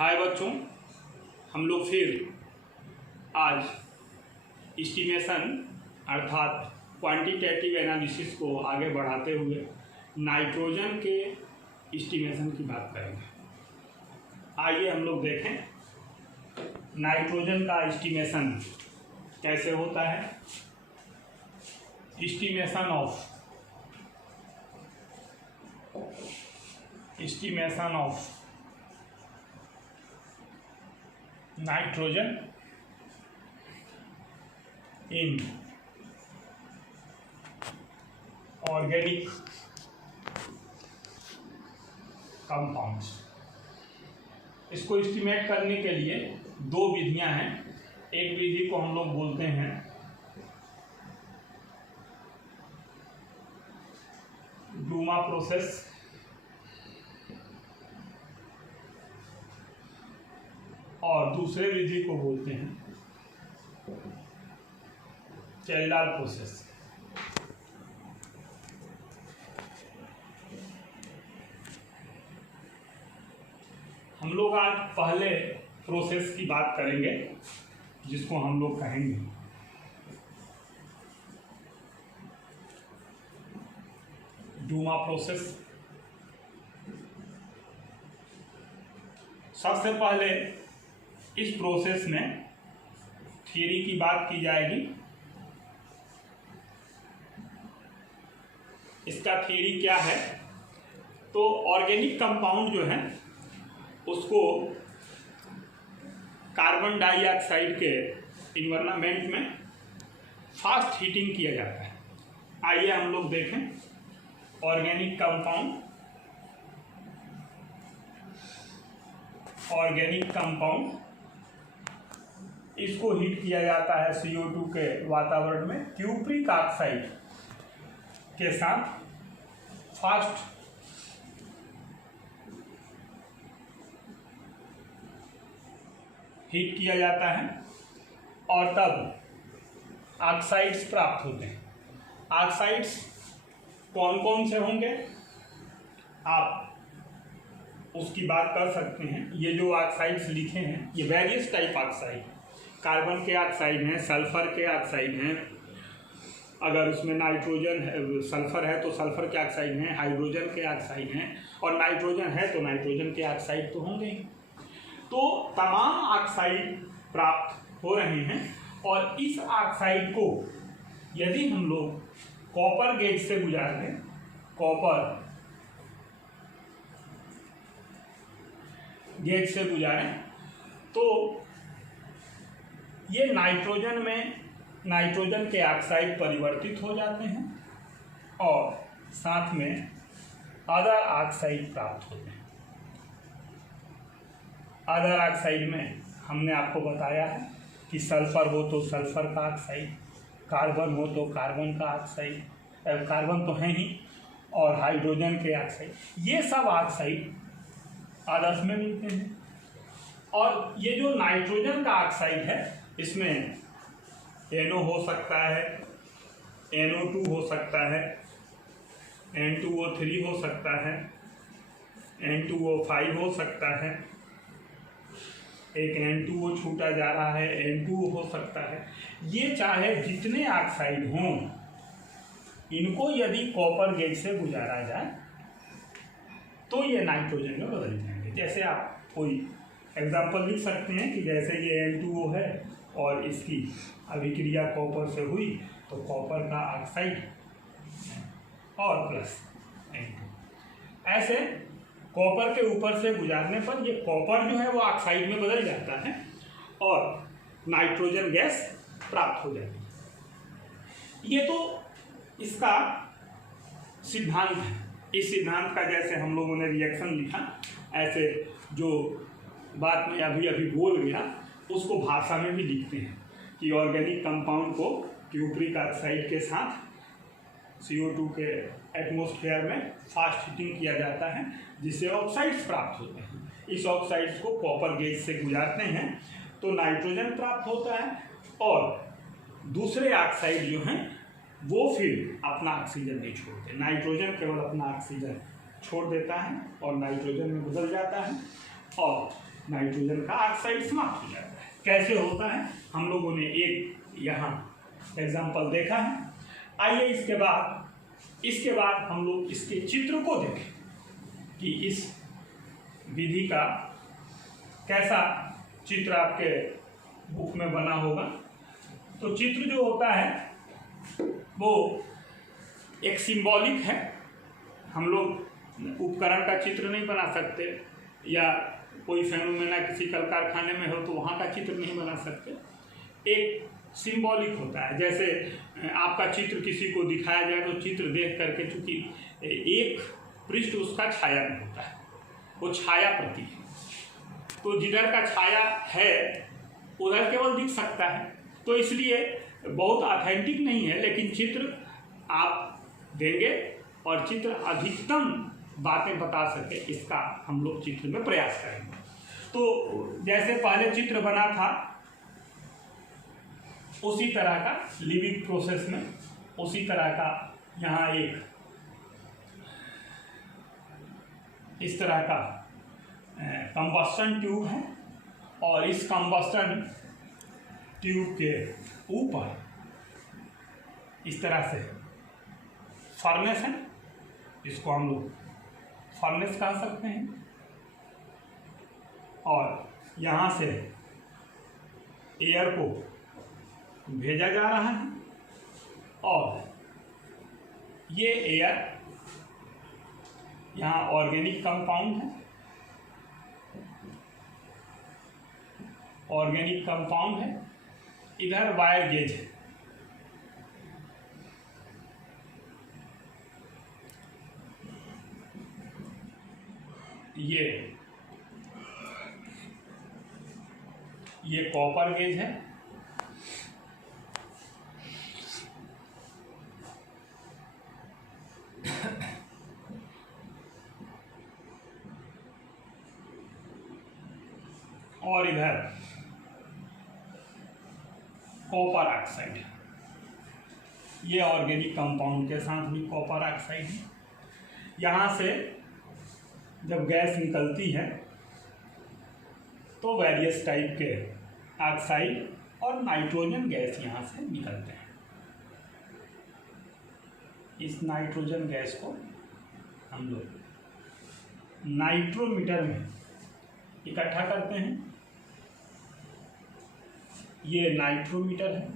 हाय बच्चों, हम लोग फिर आज एस्टिमेशन अर्थात क्वांटिटेटिव एनालिसिस को आगे बढ़ाते हुए नाइट्रोजन के एस्टिमेशन की बात करेंगे। आइए हम लोग देखें नाइट्रोजन का एस्टिमेशन कैसे होता है। Estimation of nitrogen in organic compounds. इसको एस्टिमेट करने के लिए दो विधियां हैं। एक विधि को हम लोग बोलते हैं डूमा प्रोसेस, और दूसरे विधि को बोलते हैं चेल्डाल प्रोसेस। हम लोग आज पहले प्रोसेस की बात करेंगे जिसको हम लोग कहेंगे डूमा प्रोसेस। सबसे पहले इस प्रोसेस में थ्योरी की बात की जाएगी। इसका थ्योरी क्या है? तो ऑर्गेनिक कंपाउंड जो है उसको कार्बन डाइऑक्साइड के इन्वायरमेंट में फास्ट हीटिंग किया जाता है। आइए हम लोग देखें ऑर्गेनिक कंपाउंड इसको हीट किया जाता है CO2 के वातावरण में क्यूप्रिक ऑक्साइड के साथ फास्ट हीट किया जाता है और तब ऑक्साइड्स प्राप्त होते हैं। ऑक्साइड्स कौन कौन से होंगे आप उसकी बात कर सकते हैं। ये जो ऑक्साइड्स लिखे हैं ये वेरियस टाइप ऑक्साइड, कार्बन के ऑक्साइड हैं, सल्फर के ऑक्साइड हैं, अगर उसमें नाइट्रोजन है, सल्फर है तो सल्फर के ऑक्साइड हैं, हाइड्रोजन के ऑक्साइड हैं, और नाइट्रोजन है तो नाइट्रोजन के ऑक्साइड तो होंगे ही। तो तमाम ऑक्साइड प्राप्त हो रहे हैं और इस ऑक्साइड को यदि हम लोग कॉपर गेज से गुजार दें, कॉपर गेज से गुजारें तो ये नाइट्रोजन के ऑक्साइड परिवर्तित हो जाते हैं और साथ में अदर ऑक्साइड प्राप्त होते हैं। अदर ऑक्साइड में हमने आपको बताया है कि सल्फर हो तो सल्फर का ऑक्साइड, कार्बन हो तो कार्बन का ऑक्साइड, कार्बन तो है ही, और हाइड्रोजन के ऑक्साइड, ये सब ऑक्साइड आदर्श में मिलते हैं। और ये जो नाइट्रोजन का ऑक्साइड है इसमें NO हो सकता है, NO2 हो सकता है, N2O3 हो सकता है, N2O5 हो सकता है, एक N2O छूटा जा रहा है, N2O हो सकता है। ये चाहे जितने ऑक्साइड हों, इनको यदि कॉपर गेज से गुजारा जाए तो ये नाइट्रोजन में बदल जाएंगे। जैसे आप कोई एग्जाम्पल लिख सकते हैं कि जैसे ये N2O है और इसकी अभिक्रिया कॉपर से हुई तो कॉपर का ऑक्साइड और प्लस N2, ऐसे कॉपर के ऊपर से गुजारने पर ये कॉपर जो है वो ऑक्साइड में बदल जाता है और नाइट्रोजन गैस प्राप्त हो जाती है। ये तो इसका सिद्धांत है। इस सिद्धांत का जैसे हम लोगों ने रिएक्शन लिखा, ऐसे जो बात मैं अभी बोल गया उसको भाषा में भी लिखते हैं कि ऑर्गेनिक कंपाउंड को क्यूप्रिक ऑक्साइड के साथ CO2 के एटमॉस्फेयर में फास्ट हीटिंग किया जाता है जिससे ऑक्साइड्स प्राप्त होते हैं। इस ऑक्साइड्स को कॉपर गेज से गुजारते हैं तो नाइट्रोजन प्राप्त होता है और दूसरे ऑक्साइड जो हैं वो फिर अपना ऑक्सीजन नहीं छोड़ते। नाइट्रोजन केवल अपना ऑक्सीजन छोड़ देता है और नाइट्रोजन में बदल जाता है और नाइट्रोजन का ऑक्साइड समाप्त हो जाता है। कैसे होता है हम लोगों ने एक यहाँ एग्जाम्पल देखा है। आइए इसके बाद हम लोग इसके चित्र को देखें कि इस विधि का कैसा चित्र आपके बुक में बना होगा। तो चित्र जो होता है वो एक सिंबॉलिक है। हम लोग उपकरण का चित्र नहीं बना सकते, या कोई फेनोमेना किसी कल कारखाने में हो तो वहाँ का चित्र नहीं बना सकते। एक सिंबॉलिक होता है, जैसे आपका चित्र किसी को दिखाया जाए तो चित्र देख करके, चूँकि एक पृष्ठ उसका छाया नहीं होता है, वो छाया प्रतीक है, तो जिधर का छाया है उधर केवल दिख सकता है, तो इसलिए बहुत ऑथेंटिक नहीं है। लेकिन चित्र आप देंगे और चित्र अधिकतम बातें बता सके, इसका हम लोग चित्र में प्रयास करेंगे। तो जैसे पहले चित्र बना था उसी तरह का लिविंग प्रोसेस में उसी तरह का यहाँ एक इस तरह का कंबस्टन ट्यूब है, और इस कंबस्टन ट्यूब के ऊपर इस तरह से फर्नेस है, इसको हम लोग फर्नेस कह सकते हैं, और यहाँ से एयर को भेजा जा रहा है, और ये एयर यहाँ ऑर्गेनिक कंपाउंड है, इधर वायर गेज है। ये कॉपर गेज है, और इधर कॉपर ऑक्साइड है। ये ऑर्गेनिक कंपाउंड के साथ भी कॉपर ऑक्साइड है। यहाँ से जब गैस निकलती है तो वेरियस टाइप के ऑक्साइड और नाइट्रोजन गैस यहाँ से निकलते हैं। इस नाइट्रोजन गैस को हम लोग नाइट्रोमीटर में इकट्ठा करते हैं। ये नाइट्रोमीटर है,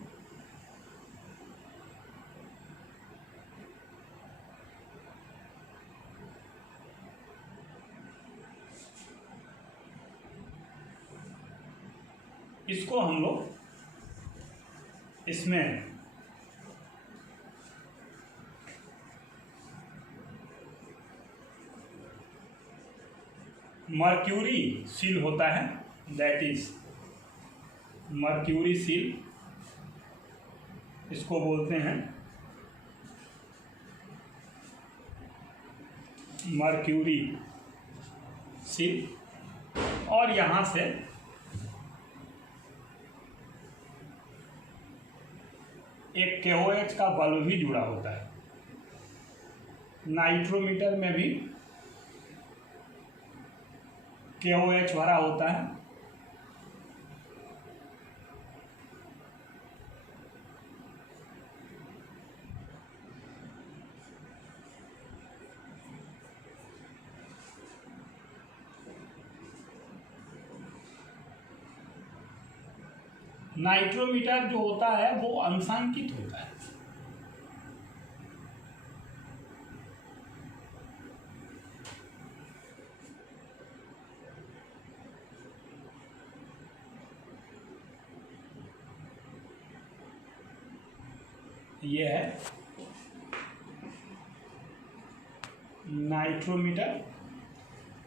इसको हम लोग इसमें मर्क्यूरी सील होता है, दैट इज मर्क्यूरी सील, इसको बोलते हैं मर्क्यूरी सील। और यहाँ से एक KOH का बल्ब भी जुड़ा होता है। नाइट्रोमीटर में भी KOH भरा होता है, नाइट्रोमीटर जो होता है वो अंशांकित होता है। ये है नाइट्रोमीटर,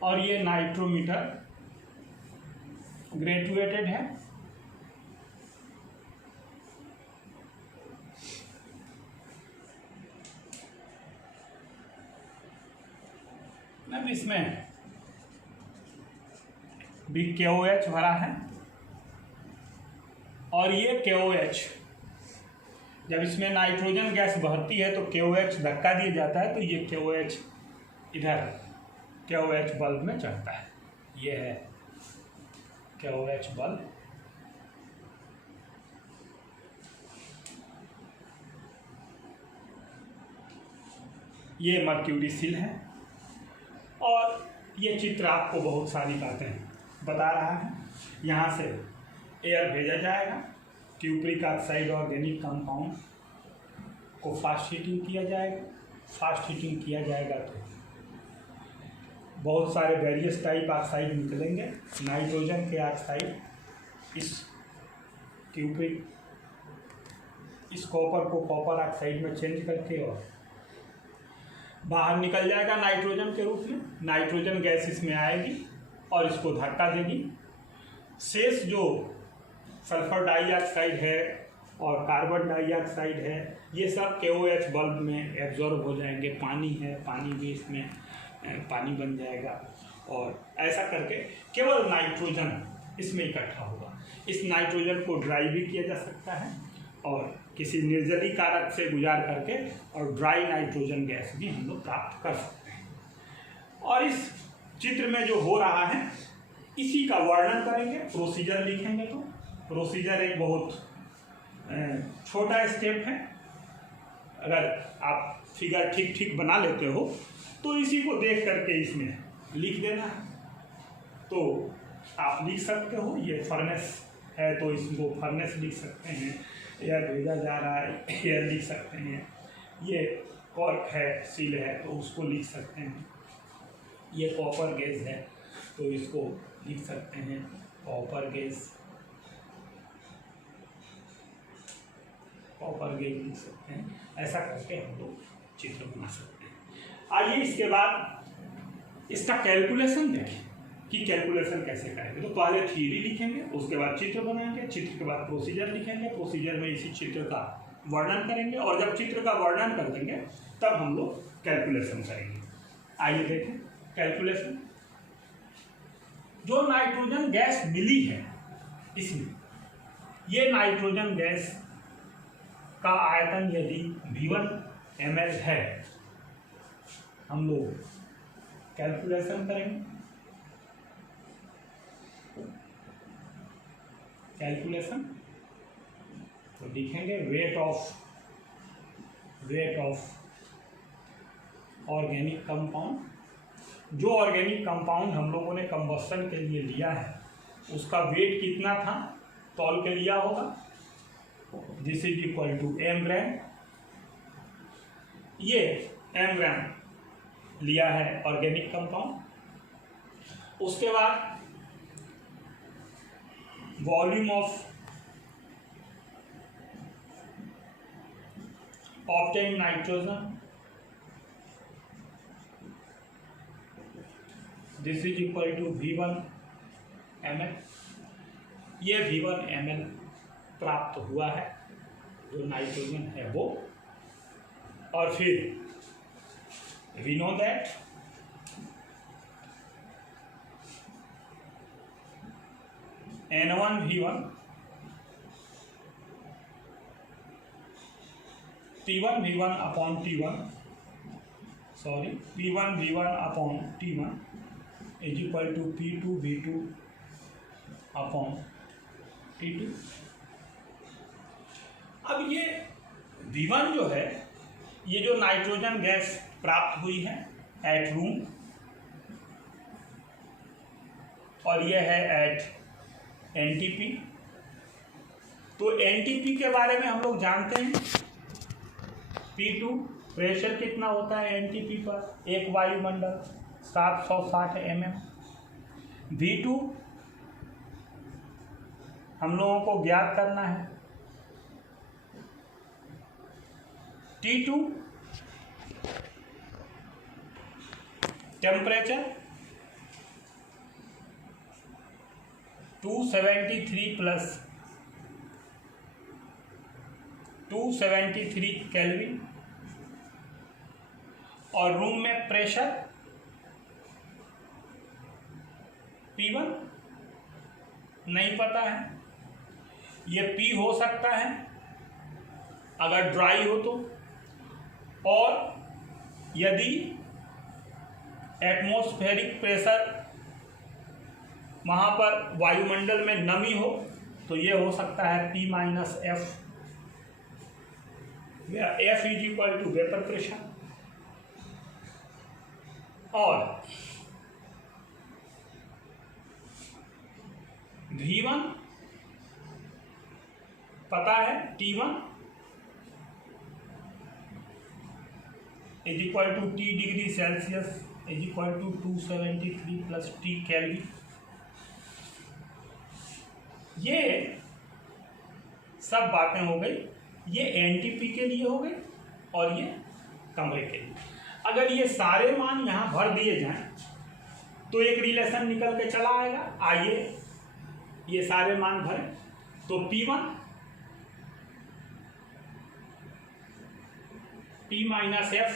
और ये नाइट्रोमीटर ग्रेजुएटेड है। अब इसमें भी KOH भरा है, और ये KOH जब इसमें नाइट्रोजन गैस भरती है तो KOH धक्का दिया जाता है, तो ये KOH इधर KOH बल्ब में चढ़ता है। ये है KOH बल्ब। ये मर्क्यूरी सील है और ये चित्र आपको बहुत सारी बातें बता रहा है। यहाँ से एयर भेजा जाएगा, क्यूप्रिक ऑक्साइड ऑर्गेनिक कंपाउंड को फास्ट हीटिंग किया जाएगा। फास्ट हीटिंग किया जाएगा तो बहुत सारे वेरियस टाइप ऑक्साइड निकलेंगे। नाइट्रोजन के ऑक्साइड इस क्यूप्रिक इस कॉपर को कॉपर ऑक्साइड में चेंज करके और बाहर निकल जाएगा नाइट्रोजन के रूप में। नाइट्रोजन गैस इसमें आएगी और इसको धक्का देगी। शेष जो सल्फर डाइऑक्साइड है और कार्बन डाइऑक्साइड है, ये सब KOH बल्ब में एब्जॉर्ब हो जाएंगे। पानी है, पानी भी इसमें पानी बन जाएगा और ऐसा करके केवल नाइट्रोजन इसमें इकट्ठा होगा। इस नाइट्रोजन को ड्राई भी किया जा सकता है और किसी निर्जलीकारक से गुजार करके और ड्राई नाइट्रोजन गैस भी हम लोग प्राप्त कर सकते हैं। और इस चित्र में जो हो रहा है इसी का वर्णन करेंगे। प्रोसीजर लिखेंगे तो प्रोसीजर एक बहुत छोटा स्टेप है। अगर आप फिगर ठीक ठीक बना लेते हो तो इसी को देख करके इसमें लिख देना है तो आप लिख सकते हो। ये फर्नेस है तो इसको फर्नेस लिख सकते हैं। एयर भेजा जा रहा है, एयर लिख सकते हैं। ये कॉर्क है, सील है तो उसको लिख सकते हैं। ये कॉपर गैस है तो इसको लिख सकते हैं कॉपर गैस। कॉपर गैस लिख सकते हैं। ऐसा करके हम लोग चित्र बना सकते हैं। आइए इसके बाद इसका कैलकुलेशन देखें कि कैलकुलेशन कैसे करेंगे। तो पहले थ्योरी लिखेंगे, उसके बाद चित्र बनाएंगे, चित्र के बाद प्रोसीजर लिखेंगे, प्रोसीजर में इसी चित्र का वर्णन करेंगे और जब चित्र का वर्णन कर देंगे तब हम लोग कैलकुलेशन करेंगे। आइए देखें कैलकुलेशन। जो नाइट्रोजन गैस मिली है इसमें, ये नाइट्रोजन गैस का आयतन यदि V1 ml है, हम लोग कैलकुलेशन करेंगे। कैलकुलेशन तो लिखेंगे वेट ऑफ ऑर्गेनिक कंपाउंड। जो ऑर्गेनिक कंपाउंड हम लोगों ने कंबस्शन के लिए लिया है उसका वेट कितना था तौल के लिया होगा। This is equal to m gram. ये m ग्राम लिया है ऑर्गेनिक कंपाउंड। उसके बाद volume of obtain nitrogen, this is equal to V1 ml। ये V1 ml प्राप्त हुआ है जो नाइट्रोजन है वो। और फिर we know that N1 V1 P1 V1 upon T1 sorry P1 V1 upon T1 is equal to P2 V2 upon T2। अब ये V1 जो है, ये जो नाइट्रोजन गैस प्राप्त हुई है एट रूम और ये है एट NTP। तो NTP के बारे में हम लोग जानते हैं। P2 प्रेशर कितना होता है NTP पर, एक वायुमंडल 760 mm। V2 हम लोगों को ज्ञात करना है। T2 टेम्परेचर 273 प्लस 273 केल्विन और रूम में प्रेशर P1 नहीं पता है। ये P हो सकता है अगर ड्राई हो तो, और यदि एटमॉस्फेरिक प्रेशर वहाँ पर वायुमंडल में नमी हो तो ये हो सकता है P minus F, F is equal to vapour pressure. और V1 पता है T1 is equal to T degree Celsius is equal to 273 plus T Kelvin. ये सब बातें हो गई, ये एनटीपी के लिए हो गई और ये कमरे के लिए। अगर ये सारे मान यहाँ भर दिए जाएं तो एक रिलेशन निकल के चला आएगा। आइए ये सारे मान भरें तो P1 P minus F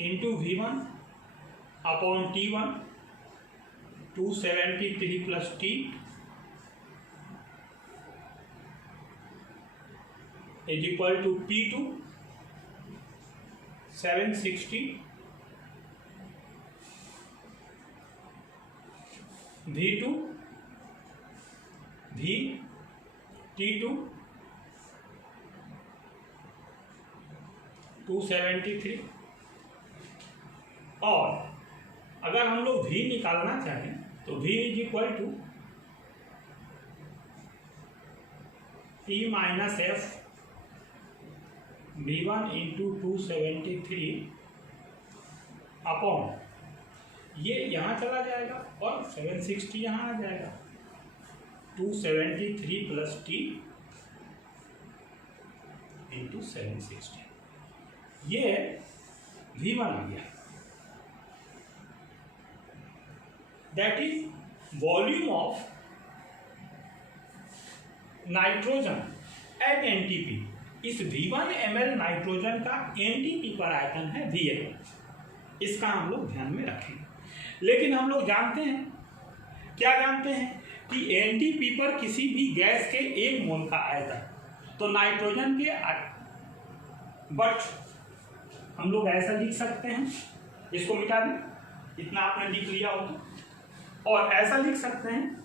into V1 upon T1 273 plus T is equal to P2 760 V2 V T2 273। और अगर हम लोग V निकालना चाहें तो V is equal to P minus F V1 into 273 upon ये यहाँ चला जाएगा और 760 यहाँ आ जाएगा 273 प्लस T इंटू 760। ये V1 आ गया, that is volume of nitrogen at NTP. इस V1 ml नाइट्रोजन का एनटीपी पर आयतन है VL। इसका हम लोग ध्यान में रखेंगे। लेकिन हम लोग जानते हैं, क्या जानते हैं कि एनटीपी पर किसी भी गैस के 1 मोल का आयतन, तो नाइट्रोजन के बट हम लोग ऐसा लिख सकते हैं, इसको मिटा दें, इतना आपने लिख लिया हो तो, और ऐसा लिख सकते हैं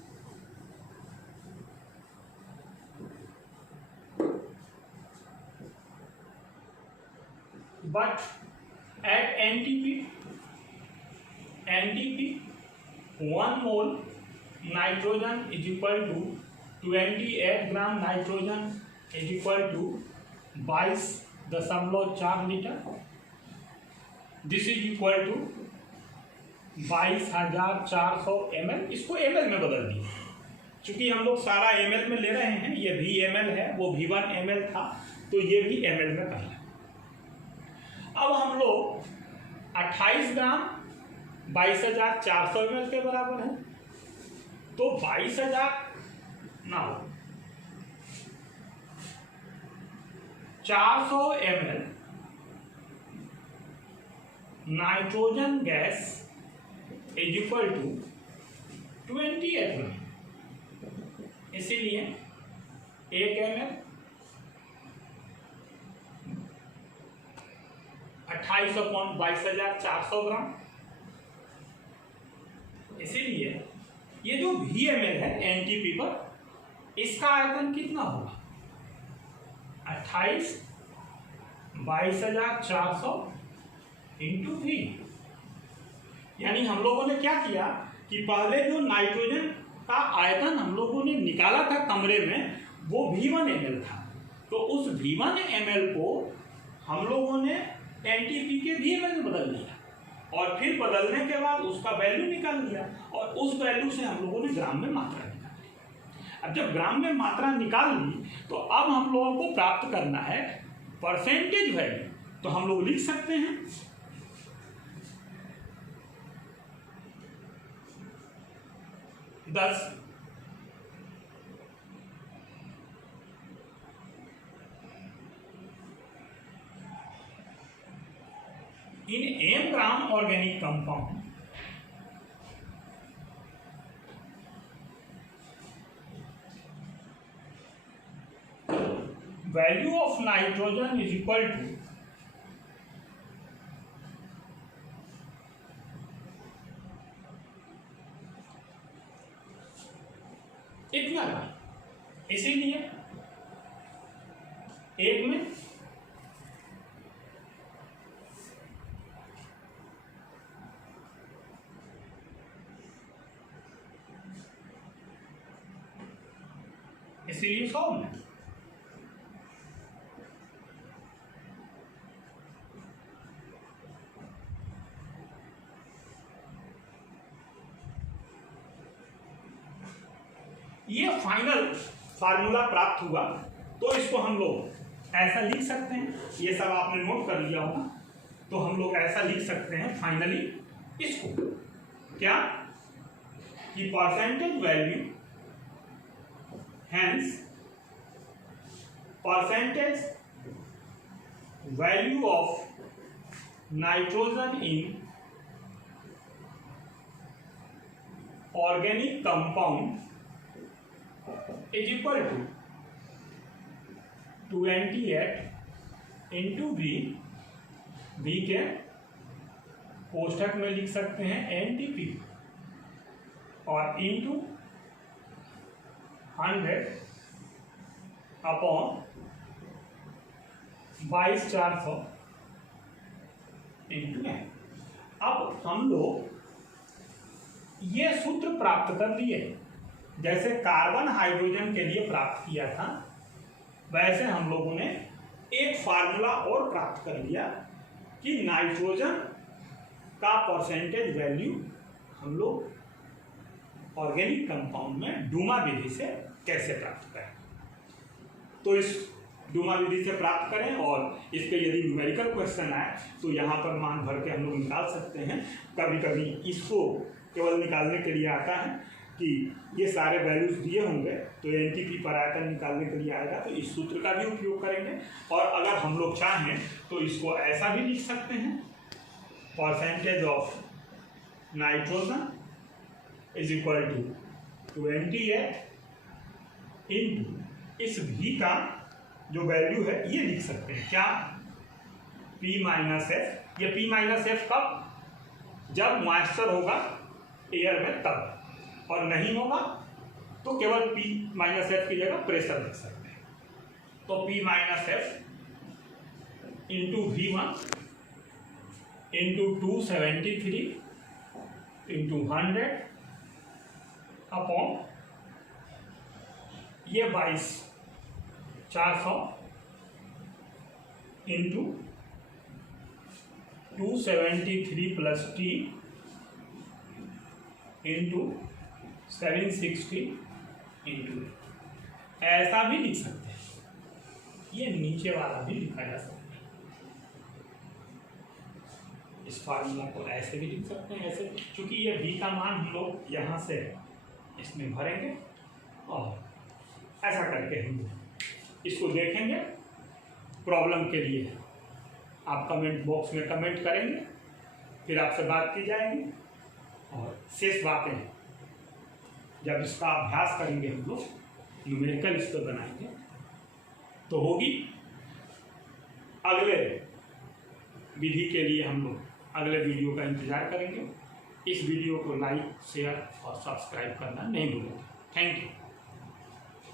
but at NTP 1 mole nitrogen is equal to 28 gram nitrogen is equal to 22.4 litre. This is equal to 22,400 ml। इसको ml में बदल दिए, चूंकि हम लोग सारा ml में ले रहे हैं। ये भी ml है, वो V1 ml था, तो ये भी ml में कर लें। अब हम लोग 28 ग्राम 22,400 ml के बराबर है, तो 22,000 ना हो 400 ml nitrogen gas is equal to 28 gram. इसीलिए 1 ml 28 अपॉन 22,400 ग्राम। इसीलिए ये जो VML है एनटीपी पर, इसका आयतन कितना होगा? 28 22,400 इंटू V। यानी हम लोगों ने क्या किया कि पहले जो नाइट्रोजन का आयतन हम लोगों ने निकाला था कमरे में, वो V1 ml था, तो उस V1 ml को हम लोगों ने एनटीपी के VML में बदल दिया, और फिर बदलने के बाद उसका वैल्यू निकाल दिया, और उस वैल्यू से हम लोगों ने ग्राम में मात्रा निकाली। अब जब ग्राम में मात्रा निकाल ली, तो अब हम लोगों को प्राप्त करना है परसेंटेज वैल्यू। तो हम लोग लिख सकते हैं दस in m gram organic compound value of nitrogen is equal to इतना y, इसीलिए एक में इसीलिए 100 में। ये फाइनल फार्मूला प्राप्त हुआ, तो इसको हम लोग ऐसा लिख सकते हैं, ये सब आपने नोट कर लिया होगा, तो हम लोग ऐसा लिख सकते हैं फाइनली इसको, क्या कि percentage value, hence percentage value of nitrogen in organic compound is equal to 28 into V, V के कोष्ठक में लिख सकते हैं NTP और इंटू 100 अपॉन 22,400 इंटू n। अब हम लोग ये सूत्र प्राप्त कर लिए, जैसे कार्बन हाइड्रोजन के लिए प्राप्त किया था, वैसे हम लोगों ने एक फार्मूला और प्राप्त कर लिया कि नाइट्रोजन का परसेंटेज वैल्यू हम लोग ऑर्गेनिक कंपाउंड में डूमा विधि से कैसे प्राप्त करें। तो इस डूमा विधि से प्राप्त करें, और इस पे यदि न्यूमेरिकल क्वेश्चन आए तो यहाँ पर मान भर के हम लोग निकाल सकते हैं। कभी कभी इसको केवल निकालने के लिए आता है कि ये सारे वैल्यूज दिए होंगे तो एनटीपी पर आयतन निकालने के लिए आएगा, तो इस सूत्र का भी उपयोग करेंगे। और अगर हम लोग चाहें तो इसको ऐसा भी लिख सकते हैं, percentage of nitrogen is equal to 28 into इस V का जो वैल्यू है ये लिख सकते हैं, क्या P माइनस एफ। ये P माइनस एफ कब, जब मॉइस्चर होगा एयर में तब, और नहीं होगा तो केवल P माइनस एफ की जगह प्रेशर लिख सकते हैं। तो P minus F into V1 into 273 into 100 upon ये 22,400 into 273 plus T into 760 into, ऐसा भी लिख सकते हैं। ये नीचे वाला भी लिखा जा सकता है, इस फार्मूला को ऐसे भी लिख सकते हैं, ऐसे, क्योंकि ये V का मान हम लोग यहाँ से इसमें भरेंगे और ऐसा करके हम इसको देखेंगे। प्रॉब्लम के लिए आप कमेंट बॉक्स में कमेंट करेंगे, फिर आपसे बात की जाएगी, और शेष बातें जब इसका अभ्यास करेंगे हम लोग, न्यूमेरिकल इस पर बनाएंगे तो होगी। अगले विधि के लिए हम लोग अगले वीडियो का इंतजार करेंगे। इस वीडियो को लाइक, शेयर और सब्सक्राइब करना नहीं भूलें। Thank you.